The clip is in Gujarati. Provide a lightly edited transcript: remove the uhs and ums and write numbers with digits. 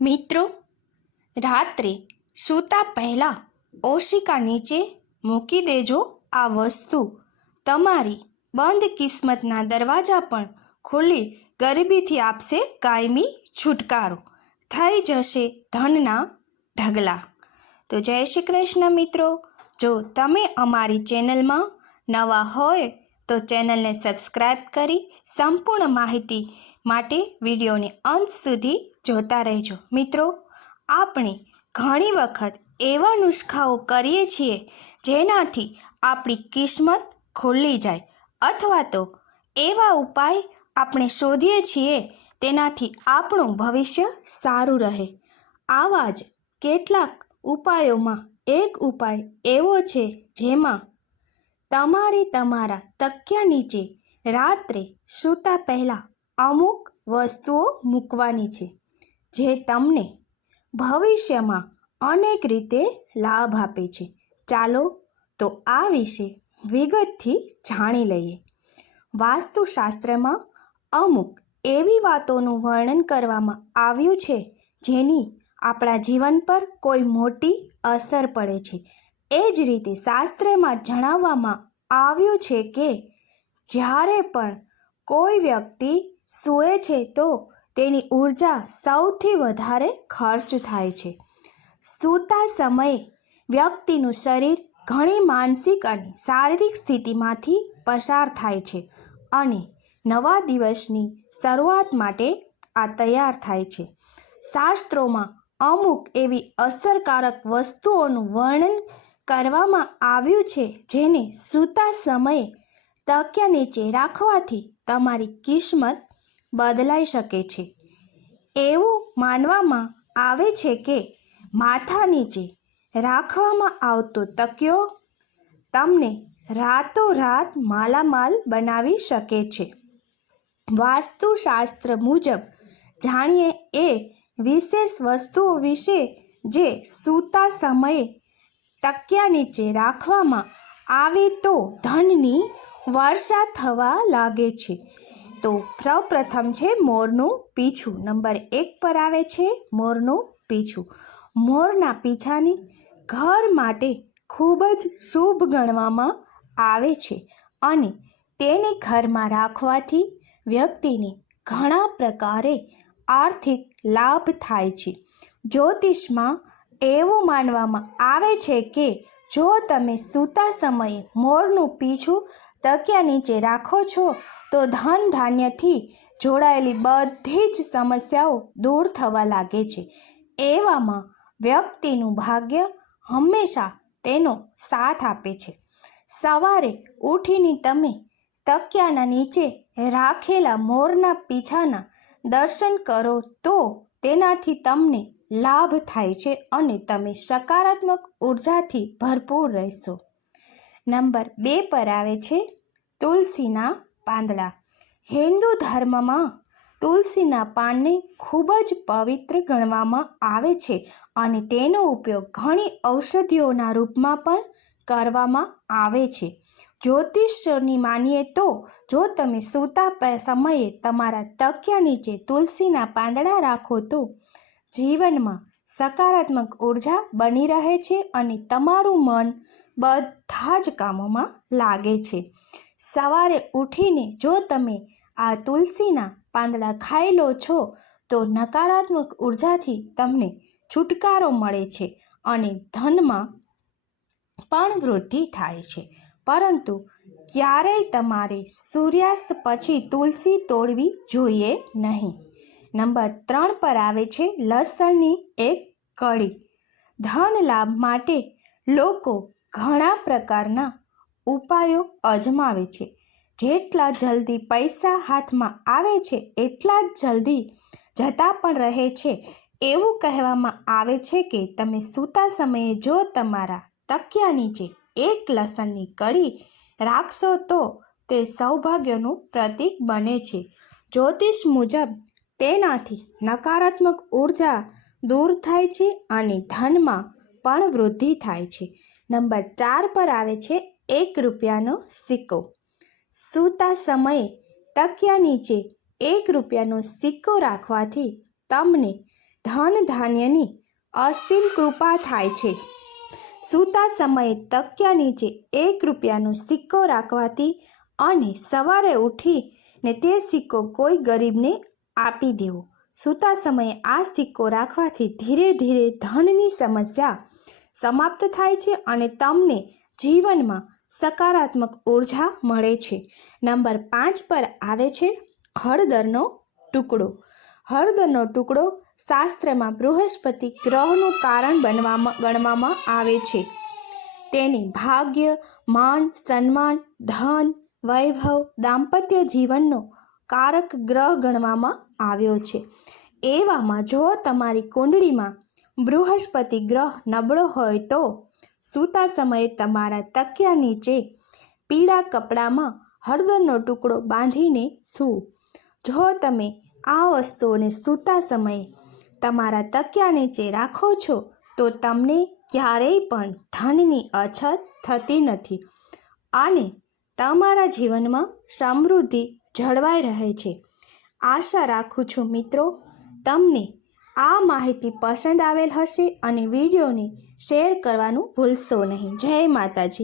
મિત્રો, રાત્રે સૂતા પહેલાં ઓશિકા નીચે મૂકી દેજો આ વસ્તુ. તમારી બંધ કિસ્મતના દરવાજા પણ ખુલ્લી ગરીબીથી આપશે કાયમી છુટકારો. થઈ જશે ધનના ઢગલા. તો જય શ્રી કૃષ્ણ મિત્રો. જો તમે અમારી ચેનલમાં નવા હોય તો ચેનલને સબસ્ક્રાઈબ કરી સંપૂર્ણ માહિતી માટે વિડીયોને અંત સુધી જોતા રહેજો. મિત્રો, આપણે ઘણી વખત એવા નુસ્ખાઓ કરીએ છીએ જેનાથી આપણી કિસ્મત ખુલ્લી જાય, અથવા તો એવા ઉપાય આપણે શોધીએ છીએ તેનાથી આપણું ભવિષ્ય સારું રહે. આવા જ કેટલાક ઉપાયોમાં એક ઉપાય એવો છે જેમાં તમારે તમારા તકિયા નીચે રાત્રે સૂતા પહેલાં અમુક વસ્તુઓ મૂકવાની છે જે તમને ભવિષ્યમાં અનેક રીતે લાભ આપે છે. ચાલો તો આ વિશે વિગતથી જાણી લઈએ. વાસ્તુશાસ્ત્રમાં અમુક એવી વાતોનું વર્ણન કરવામાં આવ્યું છે જેની આપણા જીવન પર કોઈ મોટી અસર પડે છે. એ જ રીતે શાસ્ત્રમાં જણાવવામાં આવ્યું છે કે જ્યારે પણ કોઈ વ્યક્તિ સૂએ છે તો તેની ઉર્જા સૌથી વધારે ખર્ચ થાય છે. સૂતા સમયે વ્યક્તિનું શરીર ઘણી માનસિક અને શારીરિક સ્થિતિમાંથી પસાર થાય છે અને નવા દિવસની શરૂઆત માટે આ તૈયાર થાય છે. શાસ્ત્રોમાં અમુક એવી અસરકારક વસ્તુઓનું વર્ણન કરવામાં આવ્યું છે જેને સૂતા સમયે તકિયા નીચે રાખવાથી તમારી કિસ્મત બદલાઈ શકે છે. એવું માનવામાં આવે છે કે માથા નીચે રાખવામાં આવતો તકિયો તમને રાતોરાત માલામાલ બનાવી શકે છે. વાસ્તુશાસ્ત્ર મુજબ જાણીએ એ વિશેષ વસ્તુઓ વિશે જે સૂતા સમયે તકિયા નીચે રાખવામાં આવે તો ધનની વર્ષા થવા લાગે છે. તો સૌપ્રથમ છે મોરનું પીછું. નંબર 1 પર આવે છે મોરનું પીછું. મોરના પીછાને ઘર માટે ખૂબ જ શુભ ગણવામાં આવે છે અને તેને ઘરમાં રાખવાથી વ્યક્તિને ઘણા પ્રકારે આર્થિક લાભ થાય છે. જ્યોતિષમાં એવું માનવામાં આવે છે કે જો તમે સૂતા સમયે મોરનું પીછું તકિયા નીચે રાખો છો તો ધન ધાન્યથી જોડાયેલી બધી જ સમસ્યાઓ દૂર થવા લાગે છે. એવામાં વ્યક્તિનું ભાગ્ય હંમેશા તેનો સાથ આપે છે. સવારે ઉઠીને તમે તકિયાના નીચે રાખેલા મોરના પીછાના દર્શન કરો તો તેનાથી તમને લાભ થાય છે અને તમે સકારાત્મક ઉર્જાથી ભરપૂર રહેશો. નંબર 2 પર આવે છે તુલસીના પાંદડા. હિન્દુ ધર્મમાં તુલસીના પાનને ખૂબ જ પવિત્ર ગણવામાં આવે છે અને તેનો ઉપયોગ ઘણી ઔષધિઓના રૂપમાં પણ કરવામાં આવે છે. જ્યોતિષની માનીએ તો જો તમે સૂતા સમયે તમારા તકિયા નીચે તુલસીના પાંદડા રાખો તો જીવનમાં સકારાત્મક ઉર્જા બની રહે છે અને તમારું મન બધા જ કામોમાં લાગે છે. સવારે ઉઠીને જો તમે આ તુલસીના પાંદડા ખાઈ લો છો તો નકારાત્મક ઉર્જાથી તમને છુટકારો મળે છે અને ધનમાં પણ વૃદ્ધિ થાય છે. પરંતુ ક્યારેય તમારે સૂર્યાસ્ત પછી તુલસી તોડવી જોઈએ નહીં. નંબર 3 પર આવે છે લસણની એક કળી. ધન લાભ માટે લોકો ઘણા પ્રકારના ઉપાયો અજમાવે છે. જેટલા જલ્દી પૈસા હાથમાં આવે છે એટલા જ જલ્દી જતા પણ રહે છે. એવું કહેવામાં આવે છે કે તમે સૂતા સમયે જો તમારા તકિયા નીચે એક લસણની કળી રાખશો તો તે સૌભાગ્યનું પ્રતીક બને છે. જ્યોતિષ મુજબ તેનાથી નકારાત્મક ઉર્જા દૂર થાય છે અને ધનમાં પણ વૃદ્ધિ થાય છે. નંબર 4 પર આવે છે 1 રૂપિયાનો સિક્કો. સૂતા સમયે તકિયા નીચે 1 રૂપિયાનો સિક્કો રાખવાથી તમને ધન ધાન્યની અસીમ કૃપા થાય છે. સૂતા સમયે તકિયા નીચે 1 રૂપિયાનો સિક્કો રાખવાથી અને સવારે ઉઠીને તે સિક્કો કોઈ ગરીબને આપી દેવો. સૂતા સમયે આ સિક્કો રાખવાથી ધીરે ધીરે ધનની સમસ્યા સમાપ્ત થાય છે અને તમને જીવનમાં સકારાત્મક ઉર્જા મળે છે. નંબર 5 પર આવે છે હળદરનો ટુકડો. હળદરનો ટુકડો શાસ્ત્રમાં બૃહસ્પતિ ગ્રહનું કારણ ગણવામાં આવે છે. તેને ભાગ્ય, માન, સન્માન, ધન, વૈભવ, દાંપત્ય જીવનનો કારક ગ્રહ ગણવામાં આવ્યો છે. એવામાં જો તમારી કુંડળીમાં બૃહસ્પતિ ગ્રહ નબળો હોય તો સૂતા સમયે તમારા તકિયા નીચે પીળા કપડામાં હળદરનો ટુકડો બાંધીને સૂવો. જો તમે આ વસ્તુઓને સૂતા સમયે તમારા તકિયા નીચે રાખો છો તો તમને ક્યારેય પણ ધનની અછત થતી નથી અને તમારા જીવનમાં સમૃદ્ધિ જળવાઈ રહે છે. આશા રાખું છું મિત્રો તમને આ માહિતી પસંદ આવેલ હશે અને વિડીયોને શેર કરવાનું ભૂલશો નહીં. જય માતાજી.